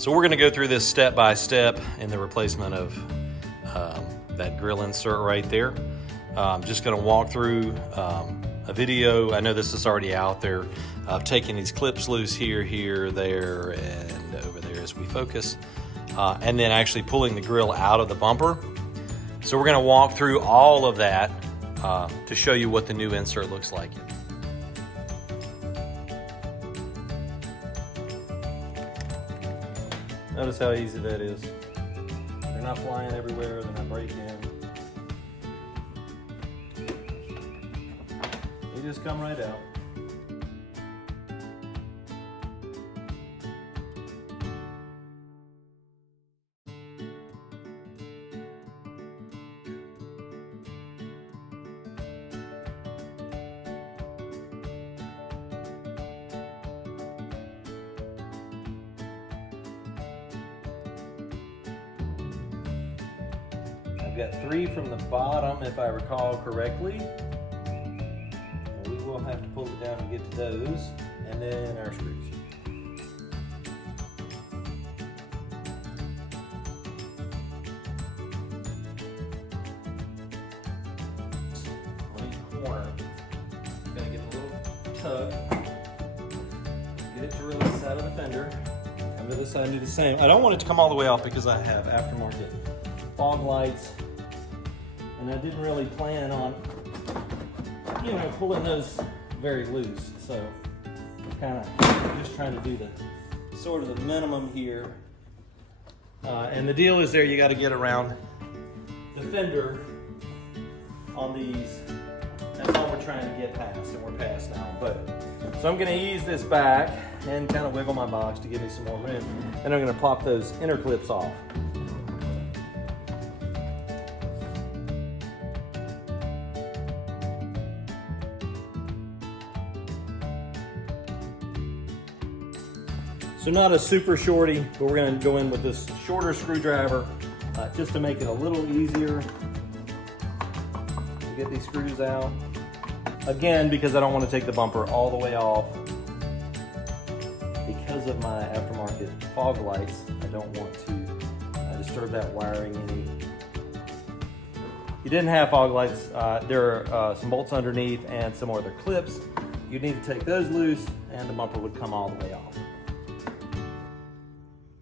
So we're going to go through this step by step in the replacement of that grill insert right there. I'm just going to walk through a video. I know this is already out there of taking these clips loose here, there, and over there as we focus, and then actually pulling the grill out of the bumper. So we're going to walk through all of that to show you what the new insert looks like. Notice how easy that is. They're not flying everywhere, they're not breaking. They just come right out. I've got 3 from the bottom, if I recall correctly. And we will have to pull it down to get to those, and then our screws. On each corner, I'm going to get a little tug, get it to release out of the fender. Come to this side and do the same. I don't want it to come all the way off because I have aftermarket fog lights, and I didn't really plan on, pulling those very loose. So I'm kind of just trying to do the sort of the minimum here. And the deal is you got to get around the fender on these. That's all we're trying to get past, and we're past now. So I'm going to ease this back and kind of wiggle my box to give me some more room. And I'm going to pop those inner clips off. So not a super shorty, but we're going to go in with this shorter screwdriver just to make it a little easier to get these screws out. Again, because I don't want to take the bumper all the way off. Because of my aftermarket fog lights, I don't want to disturb that wiring any. If you didn't have fog lights, there are some bolts underneath and some other clips. You'd need to take those loose and the bumper would come all the way off.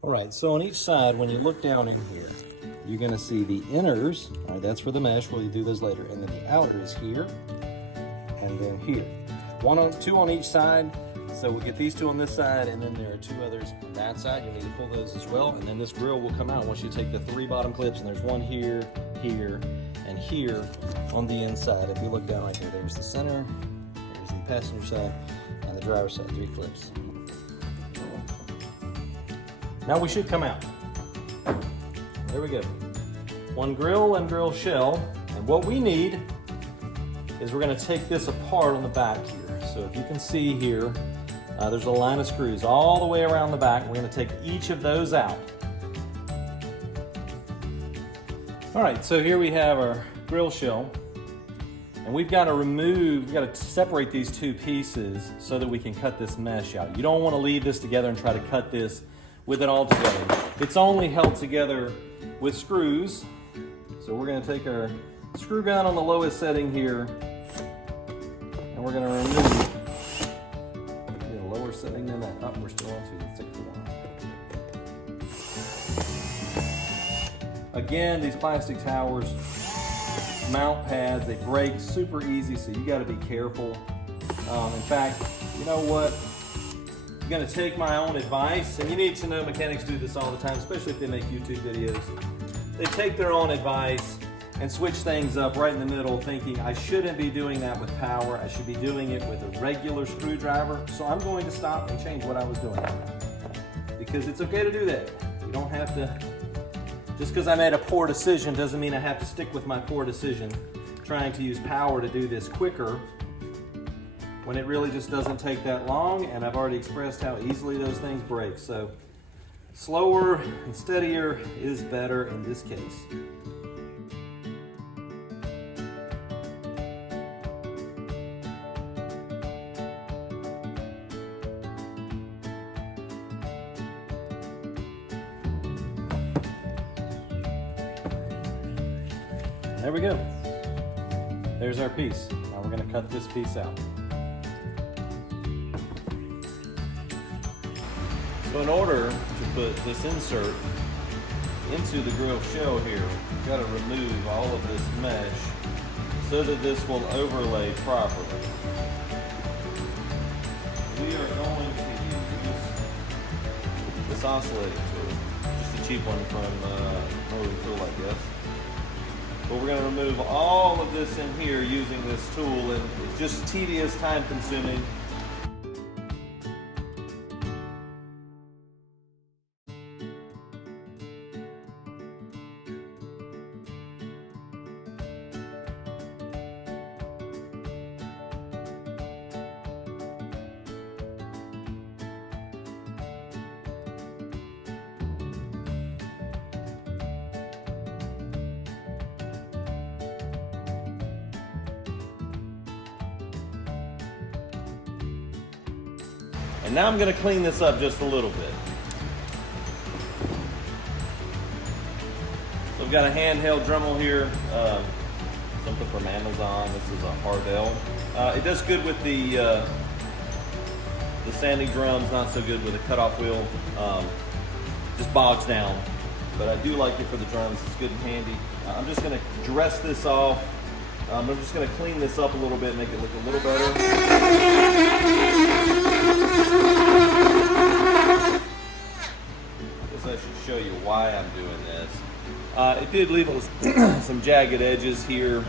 All right, so on each side, when you look down in here, you're gonna see the inners. All right, that's for the mesh, we'll do those later. And then the outers here, and then here. 2 on each side. So we'll get these 2 on this side, and then there are 2 others on that side. You'll need to pull those as well. And then this grill will come out once you take the 3 bottom clips, and there's 1 here, here, and here on the inside. If you look down right there, there's the center, there's the passenger side, and the driver's side, 3 clips. Now we should come out. There we go. 1 grill and grill shell. And what we need is we're going to take this apart on the back here. So if you can see here, there's a line of screws all the way around the back. We're going to take each of those out. All right, so here we have our grill shell. And we've got to separate these 2 pieces so that we can cut this mesh out. You don't want to leave this together and try to cut this with it all together. It's only held together with screws. So we're going to take our screw gun on the lowest setting here, and we're going to remove the lower setting than that. Oh, we're still on to the 61. Again, these plastic towers, mount pads, they break super easy, so you got to be careful. In fact, you know what? I'm going to take my own advice, and you need to know mechanics do this all the time, especially if they make YouTube videos. They take their own advice and switch things up right in the middle, thinking I shouldn't be doing that with power, I should be doing it with a regular screwdriver. So I'm going to stop and change what I was doing, because it's okay to do that. You don't have to, just because I made a poor decision doesn't mean I have to stick with my poor decision trying to use power to do this quicker, when it really just doesn't take that long, and I've already expressed how easily those things break. So slower and steadier is better in this case. There we go. There's our piece. Now we're going to cut this piece out. So in order to put this insert into the grill shell here, you've got to remove all of this mesh so that this will overlay properly. We are going to use this oscillating tool, just a cheap one from Motor Tool, I guess. But we're going to remove all of this in here using this tool, and it's just tedious, time consuming. And now I'm going to clean this up just a little bit. So I've got a handheld Dremel here, something from Amazon. This is a Hardell. It does good with the sanding drums, not so good with a cutoff wheel. Just bogs down. But I do like it for the drums. It's good and handy. I'm just going to dress this off. I'm just going to clean this up a little bit, make it look a little better. I guess I should show you why I'm doing this. It did leave some jagged edges here.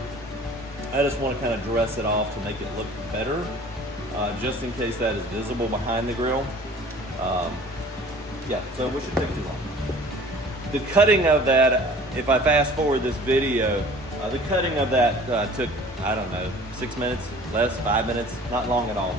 I just want to kind of dress it off to make it look better, just in case that is visible behind the grill. Yeah, so it shouldn't take too long. The cutting of that, if I fast forward this video, the cutting of that took, I don't know, 6 minutes, less, 5 minutes, not long at all.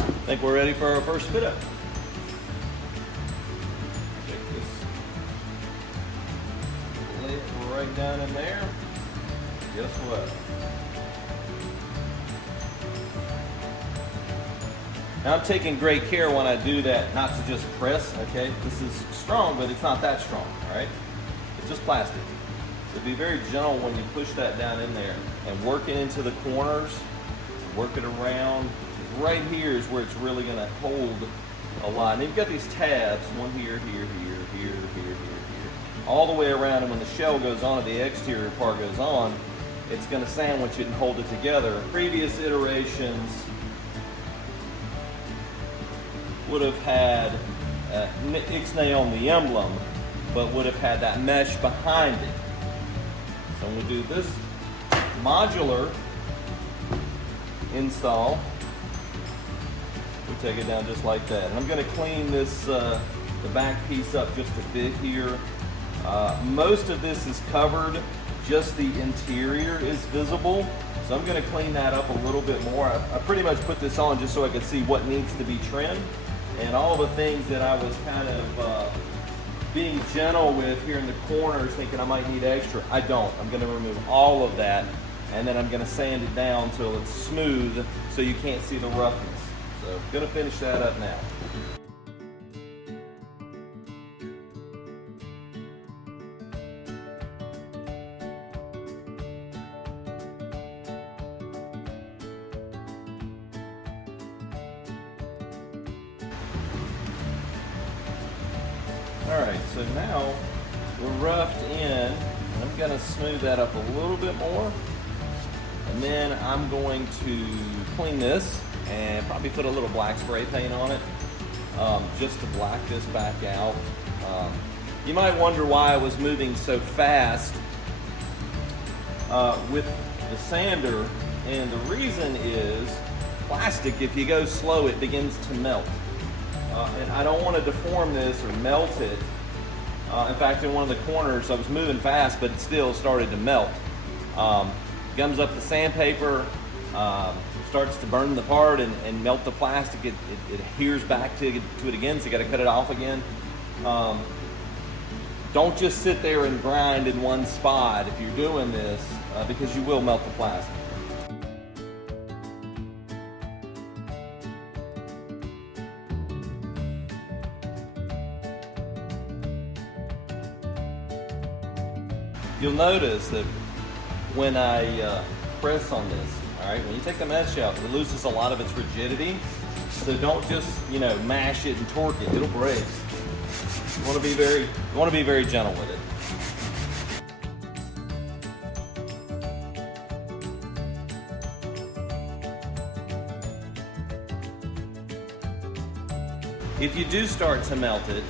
I think we're ready for our first fit up. Check this. Lay it right down in there. Guess what? Now I'm taking great care when I do that not to just press, okay? This is strong, but it's not that strong, all right? It's just plastic. So be very gentle when you push that down in there and work it into the corners, work it around. Right here is where it's really going to hold a lot. And you've got these tabs, one here, here, here, here, all the way around, and when the shell goes on, the exterior part goes on, it's going to sandwich it and hold it together. Previous iterations would have had ixnay on the emblem, but would have had that mesh behind it. So when we do this modular install, we take it down just like that. And I'm going to clean this the back piece up just a bit here. Most of this is covered, just the interior is visible. So I'm going to clean that up a little bit more. I pretty much put this on just so I could see what needs to be trimmed, and all the things that I was kind of being gentle with here in the corners, thinking I might need extra. I don't. I'm going to remove all of that, and then I'm going to sand it down till it's smooth so you can't see the roughness. So I'm going to finish that up now. All right, so now we're roughed in. I'm going to smooth that up a little bit more. And then I'm going to clean this and probably put a little black spray paint on it just to black this back out. You might wonder why I was moving so fast with the sander, and the reason is plastic, if you go slow, it begins to melt. And I don't want to deform this or melt it. In fact, in one of the corners, I was moving fast, but it still started to melt. Gums up the sandpaper, starts to burn the part and melt the plastic. It adheres back to it again, so you got to cut it off again. Don't just sit there and grind in one spot if you're doing this, because you will melt the plastic. You'll notice that when I press on this, all right, when you take the mesh out, it loses a lot of its rigidity. So don't just, mash it and torque it. It'll break. You want to be very gentle with it. If you do start to melt it,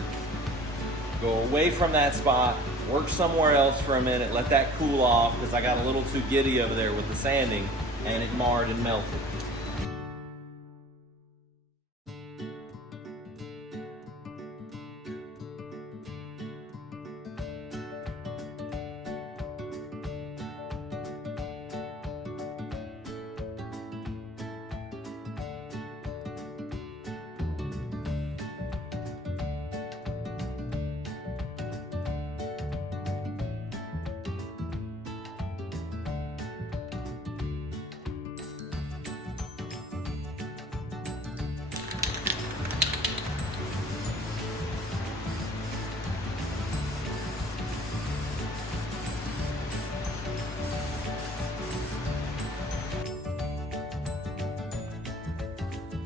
go away from that spot, work somewhere else for a minute, let that cool off, because I got a little too giddy over there with the sanding and it marred and melted.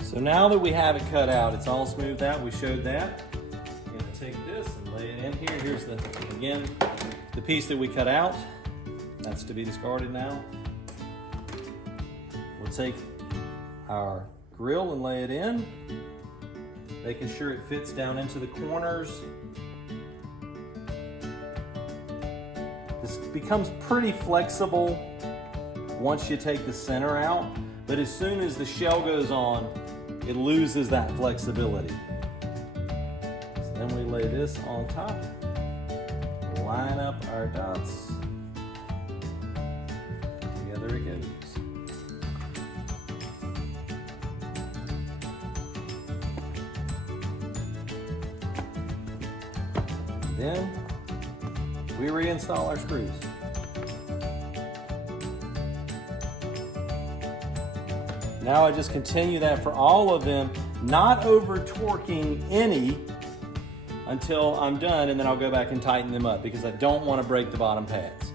So now that we have it cut out, it's all smoothed out, we showed that. I'm gonna take this and lay it in here. Here's again, the piece that we cut out. That's to be discarded now. We'll take our grill and lay it in, making sure it fits down into the corners. This becomes pretty flexible once you take the center out, but as soon as the shell goes on, it loses that flexibility. So then we lay this on top, line up our dots. Together it goes. Then we reinstall our screws. Now I just continue that for all of them, not over torquing any until I'm done, and then I'll go back and tighten them up because I don't want to break the bottom pads.